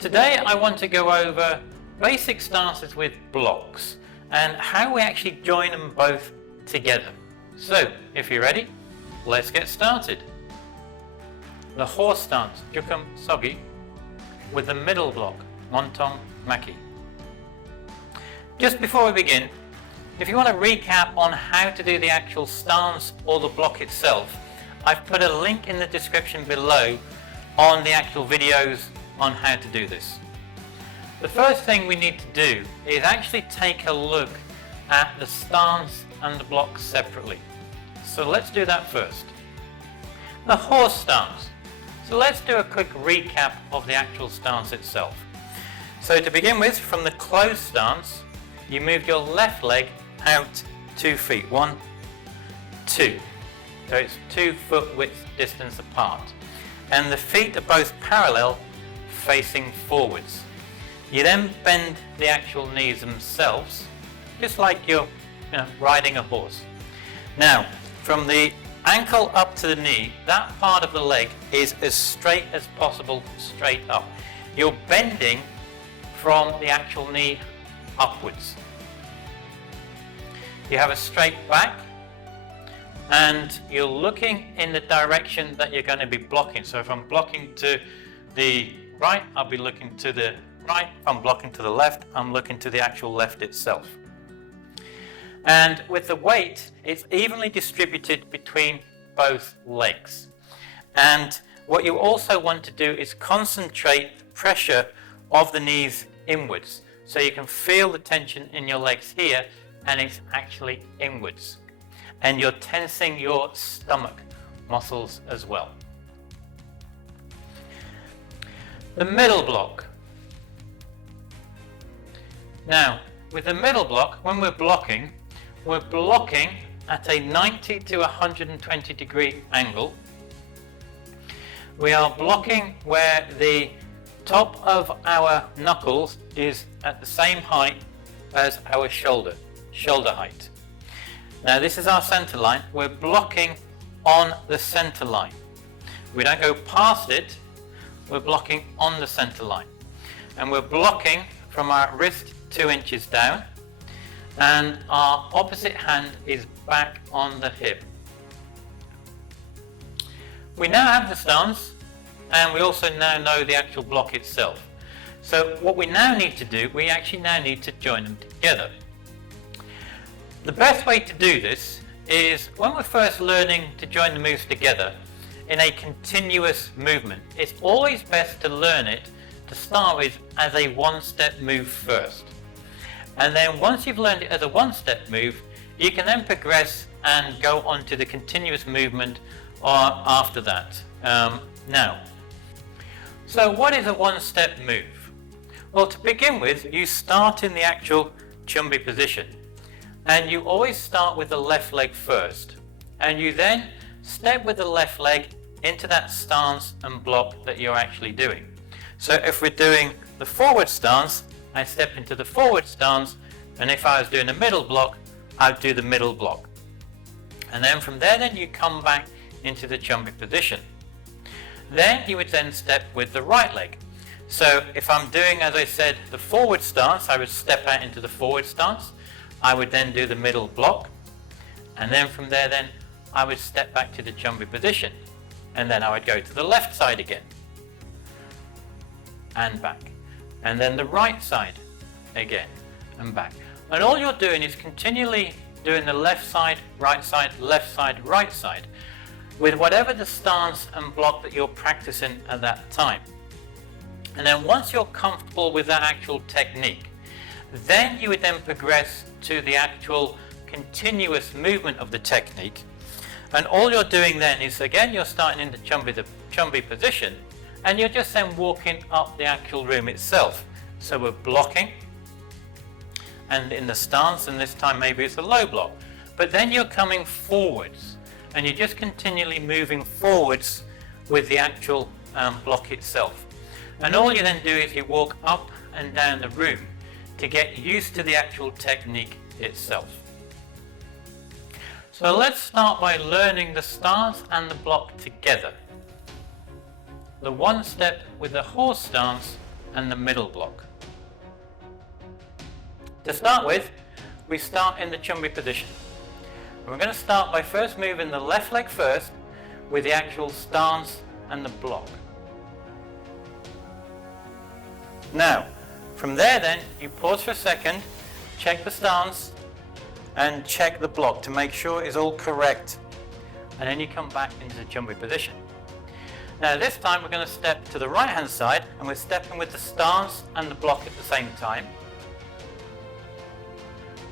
Today I want to go over basic stances with blocks and how we actually join them both together. So, if you're ready, let's get started. The horse stance, Juchum Seogi, with the middle block, Momtong Makki. Just before we begin, if you want to recap on how to do the actual stance or the block itself, I've put a link in the description below on the actual videos on how to do this. The first thing we need to do is actually take a look at the stance and the block separately. So let's do that first. The horse stance. So let's do a quick recap of the actual stance itself. So to begin with, from the closed stance, you move your left leg out 2 feet. 1, 2. So it's 2 foot width distance apart. And the feet are both parallel, facing forwards. You then bend the actual knees themselves, just like you're riding a horse. Now, from the ankle up to the knee, that part of the leg is as straight as possible, straight up. You're bending from the actual knee upwards. You have a straight back, and you're looking in the direction that you're going to be blocking. So if I'm blocking to the right, I'll be looking to the right. If I'm blocking to the left, I'm looking to the actual left itself. And with the weight, it's evenly distributed between both legs. And what you also want to do is concentrate the pressure of the knees inwards. So you can feel the tension in your legs here, and it's actually inwards. And you're tensing your stomach muscles as well. The middle block. Now, with the middle block, when we're blocking at a 90 to 120 degree angle. We are blocking where the top of our knuckles is at the same height as our shoulder height. Now this is our center line. We're blocking on the center line. We don't go past it, we're blocking on the center line. And we're blocking from our wrist 2 inches down, and our opposite hand is back on the hip. We now have the stance, and we also now know the actual block itself. So what we now need to do, we actually now need to join them together. The best way to do this is when we're first learning to join the moves together in a continuous movement. It's always best to learn it to start with as a one-step move first. And then once you've learned it as a one-step move, you can then progress and go on to the continuous movement after that. So what is a one-step move? Well, to begin with, you start in the actual chumbi position. And you always start with the left leg first. And you then step with the left leg into that stance and block that you're actually doing. So if we're doing the forward stance, I step into the forward stance, and if I was doing the middle block, I'd do the middle block. And then from there, then you come back into the chumbi position. Then you would then step with the right leg. So if I'm doing, as I said, the forward stance, I would step out into the forward stance. I would then do the middle block, and then from there then I would step back to the chumbi position, and then I would go to the left side again and back, and then the right side again and back. And all you're doing is continually doing the left side, right side, right side with whatever the stance and block that you're practicing at that time. And then once you're comfortable with that actual technique, then you would then progress to the actual continuous movement of the technique. And all you're doing then is, again, you're starting in the chumbi position, and you're just then walking up the actual room itself. So we're blocking, and in the stance, and this time maybe it's a low block. But then you're coming forwards, and you're just continually moving forwards with the actual block itself. And all you then do is you walk up and down the room to get used to the actual technique itself. So let's start by learning the stance and the block together. The one step with the horse stance and the middle block. To start with, we start in the chumbi position. And we're going to start by first moving the left leg first with the actual stance and the block. Now, from there then, you pause for a second, check the stance and check the block to make sure it's all correct. And then you come back into the chumbi position. Now this time we're going to step to the right hand side and we're stepping with the stance and the block at the same time.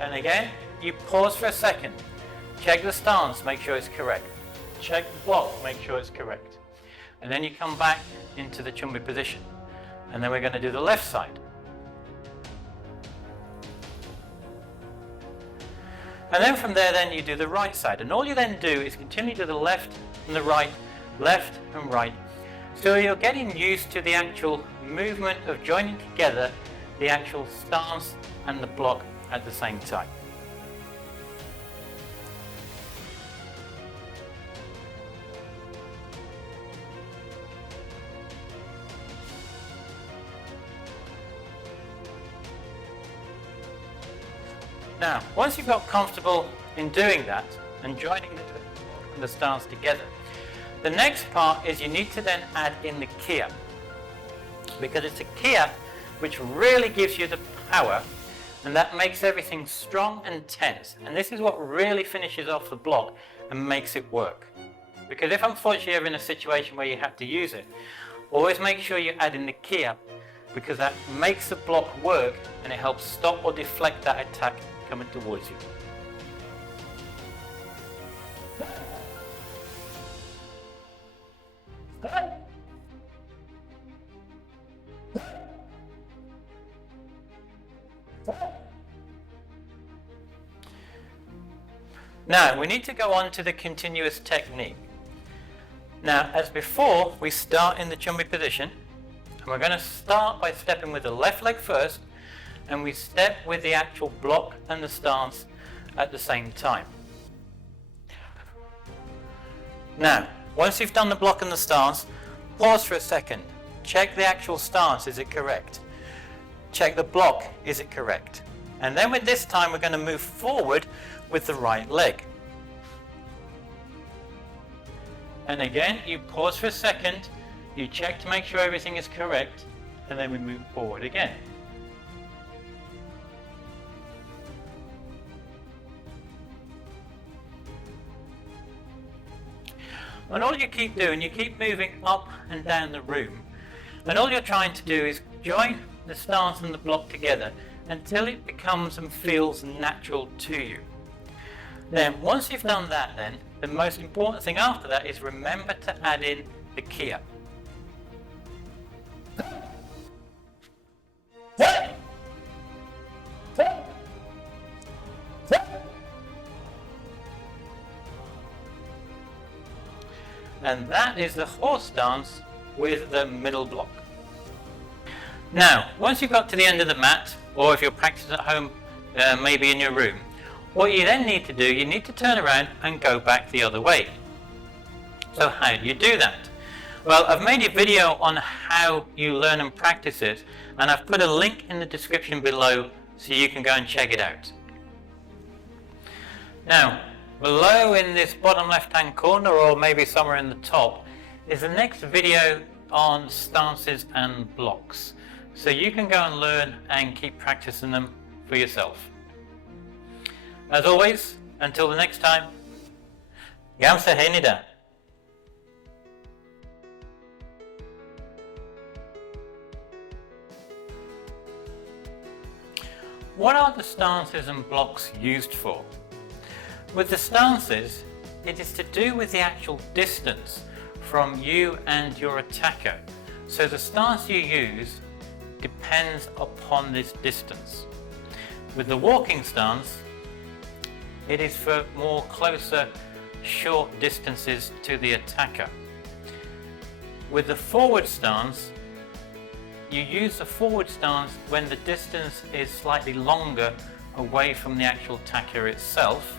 And again, you pause for a second, check the stance, make sure it's correct. Check the block, make sure it's correct. And then you come back into the chumbi position. And then we're going to do the left side. And then from there then you do the right side. And all you then do is continue to the left and the right, left and right. So you're getting used to the actual movement of joining together the actual stance and the block at the same time. Now, once you've got comfortable in doing that and joining the stance together, the next part is you need to then add in the Ki Hap, because it's a Ki Hap which really gives you the power, and that makes everything strong and tense. And this is what really finishes off the block and makes it work. Because if unfortunately you're in a situation where you have to use it, always make sure you add in the Ki Hap, because that makes the block work and it helps stop or deflect that attack coming towards you. Now we need to go on to the continuous technique. Now as before, we start in the chumbi position and we're going to start by stepping with the left leg first, and we step with the actual block and the stance at the same time. Now once you've done the block and the stance, pause for a second, check the actual stance, is it correct? Check the block, is it correct? And then with this time we're going to move forward with the right leg. And again, you pause for a second, you check to make sure everything is correct, and then we move forward again. And all you keep doing, you keep moving up and down the room, and all you're trying to do is join the stance and the block together until it becomes and feels natural to you. Then once you've done that, then the most important thing after that is remember to add in the Ki Hap. And that is the horse stance with the middle block. Now, once you've got to the end of the mat, or if you're practicing at home, maybe in your room, what you then need to do, you need to turn around and go back the other way. So how do you do that? Well, I've made a video on how you learn and practice it, and I've put a link in the description below so you can go and check it out. Now, below in this bottom left hand corner, or maybe somewhere in the top, is the next video on stances and blocks. So you can go and learn and keep practicing them for yourself. As always, until the next time, Gam Sa Hae Ni. What are the stances and blocks used for? With the stances, it is to do with the actual distance from you and your attacker. So the stance you use depends upon this distance. With the walking stance, it is for more closer, short distances to the attacker. With the forward stance, you use the forward stance when the distance is slightly longer away from the actual attacker itself.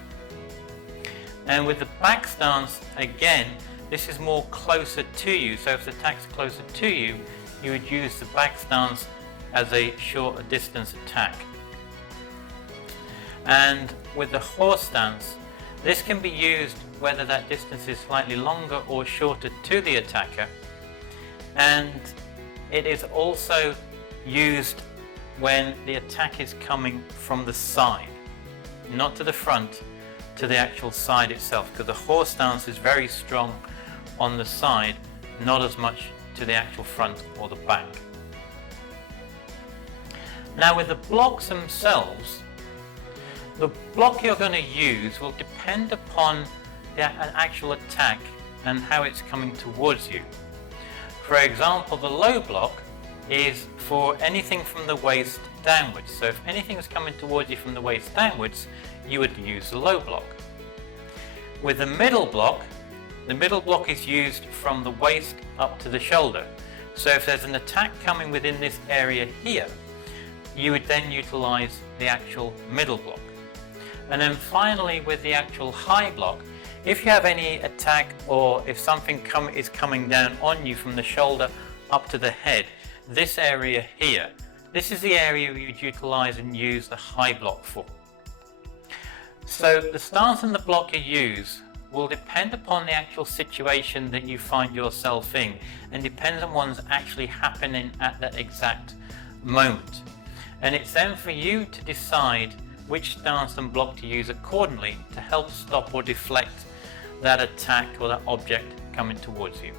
And with the back stance, again, this is more closer to you. So if the attack's closer to you, you would use the back stance as a shorter distance attack. And with the horse stance, this can be used whether that distance is slightly longer or shorter to the attacker, and it is also used when the attack is coming from the side, not to the front, to the actual side itself, because the horse stance is very strong on the side, not as much to the actual front or the back. Now with the blocks themselves, the block you're going to use will depend upon the actual attack and how it's coming towards you. For example, the low block is for anything from the waist downwards. So if anything is coming towards you from the waist downwards, you would use the low block. With the middle block is used from the waist up to the shoulder. So if there's an attack coming within this area here, you would then utilize the actual middle block. And then finally, with the actual high block, if you have any attack or if something is coming down on you from the shoulder up to the head, this area here, this is the area you'd utilize and use the high block for. So the stance and the block you use will depend upon the actual situation that you find yourself in, and depends on what's actually happening at that exact moment. And it's then for you to decide which stance and block to use accordingly to help stop or deflect that attack or that object coming towards you.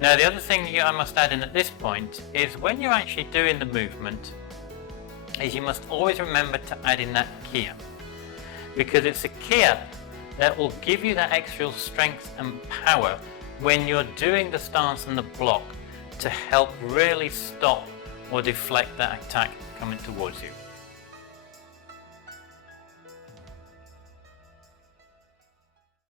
Now the other thing I must add in at this point is when you're actually doing the movement, is you must always remember to add in that Ki Hap, because it's a Ki Hap that will give you that extra strength and power when you're doing the stance and the block to help really stop or deflect that attack coming towards you.